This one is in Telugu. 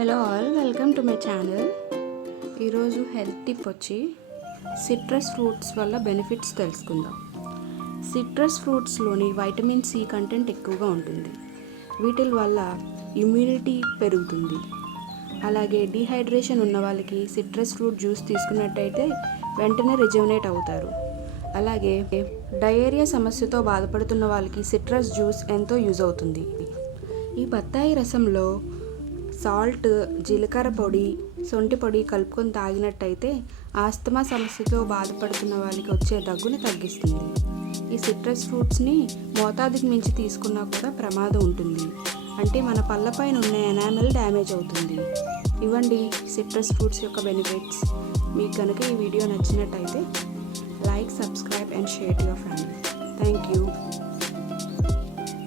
Hello all, welcome to my channel. ఈరోజు హెల్త్ టిప్ వచ్చి సిట్రస్ ఫ్రూట్స్ వల్ల బెనిఫిట్స్ తెలుసుకుందాం. సిట్రస్ ఫ్రూట్స్లోని వైటమిన్ సి కంటెంట్ ఎక్కువగా ఉంటుంది. వీటి వల్ల ఇమ్యూనిటీ పెరుగుతుంది. అలాగే డీహైడ్రేషన్ ఉన్న వాళ్ళకి సిట్రస్ ఫ్రూట్ జ్యూస్ తీసుకున్నట్టయితే వెంటనే రిజువనేట్ అవుతారు. అలాగే డయేరియా సమస్యతో బాధపడుతున్న వాళ్ళకి సిట్రస్ జ్యూస్ ఎంతో యూజ్ అవుతుంది. ఈ బత్తాయి రసంలో సాల్ట్, జీలకర్ర పొడి, సొంటి పొడి కలుపుకొని తాగినట్టయితే ఆస్తమా సమస్యతో బాధపడుతున్న వాళ్ళకి వచ్చే దగ్గుని తగ్గిస్తుంది. ఈ సిట్రస్ ఫ్రూట్స్ని మోతాదుకి మించి తీసుకున్నా కూడా ప్రమాదం ఉంటుంది. అంటే మన పళ్ళపైన ఉన్న ఎనామెల్ డ్యామేజ్ అవుతుంది. ఇవ్వండి సిట్రస్ ఫ్రూట్స్ యొక్క బెనిఫిట్స్. మీకు కనుక ఈ వీడియో నచ్చినట్టయితే like, subscribe and share to your family. Thank you.